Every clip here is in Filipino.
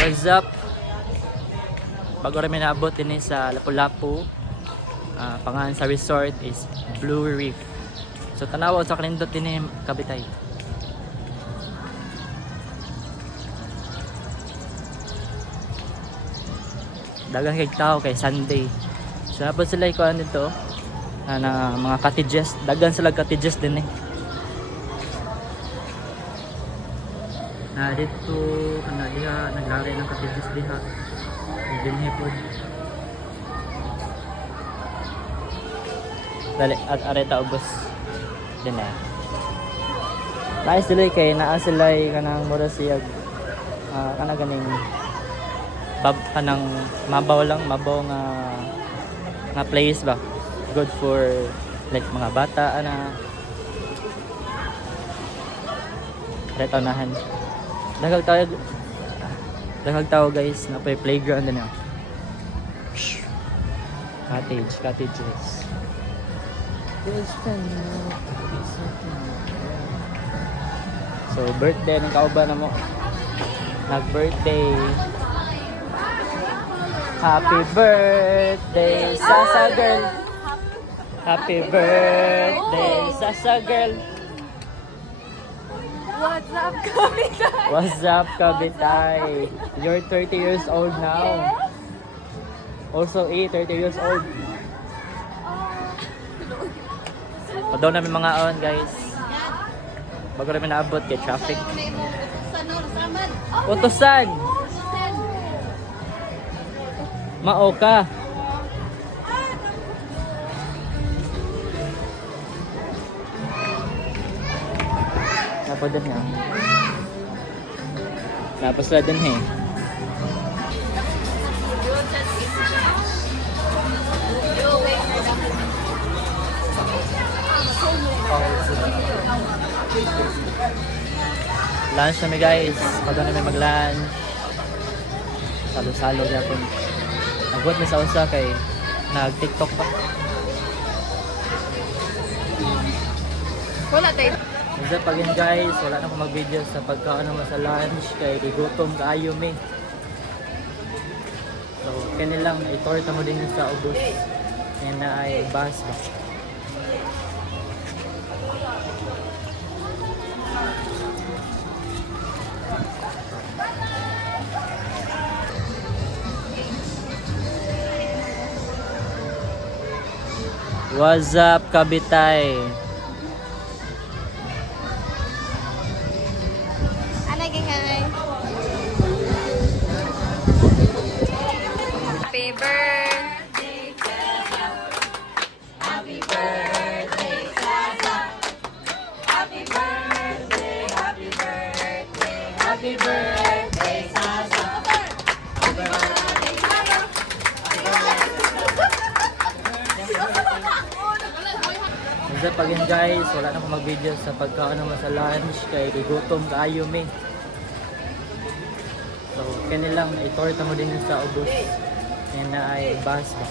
What's up? Bago rin naabot din sa Lapu-Lapu, pangalan sa resort is Blue Reef. So tanawa sa kalindot din Kabitay. Dagang kay tao kay Sunday. So napod sila ikuan dito na mga cottages. Dagan sila cottages din dito diha naglari ng cottages diha. Dinhi pod. Dali at areta ubos din Nice sila kay naa sila kanang mura siyag kana ganing kanang mabaw nga place ba, good for like mga bata retaunahan. Daghag tao guys na playground din cottages. So birthday ng kauban na mo, nag-birthday. Happy birthday Sasa girl. Happy birthday Sasa girl. What's up, Kabitay? What's up, Kabitay? You're 30 years old now. Also 30 years old. Padaw namin mga on guys. Bago namin naabot kay traffic. Utusan! Mao ka. Napadan nga. Napasla din Lunch na guys. Pagod na mag-lunch. Salo-salo yapon. Nagbuot na sa usa kay nag-TikTok pa. Wala tayo. Isa pa rin guys, wala na akong mag-video sa pagkaon naman sa lunch kay gigutom kaayo me. So, kanilang itorta mo din sa ubos. Yan na ay bus ba. What's up, Kabitay? Happy birthday, happy birthday, happy birthday, happy birthday, happy birthday, Sasa. Isa pa rin guys, wala na akong mag-video sa pagkaon naman sa lunch kay gigutom kaayo me. So, kanilang itorta mo din sa ubos. Yan na ay bus ba.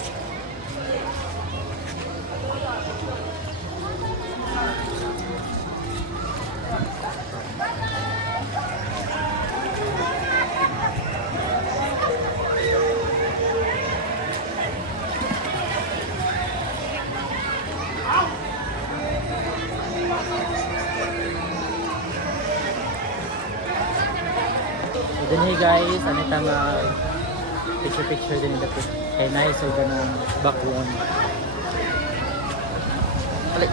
So din guys, anita picture din dito. Kay nice so ganang background. Alay.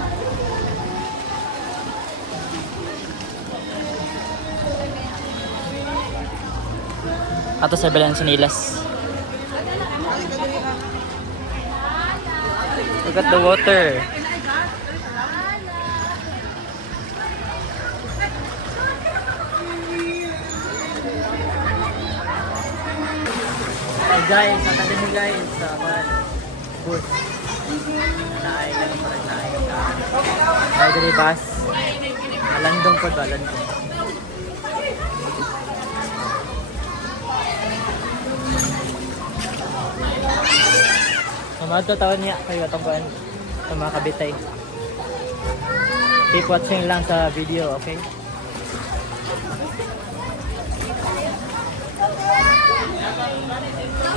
Ato sa Balan Sinilas. Look at the water. Guys, natin mo guys sa bus. Naay lang parang naay dari bus. Alandong po balandong. Mamadto taon niya kayo atong sa mga Kabitay. Keep watching lang sa video, okay? birthday.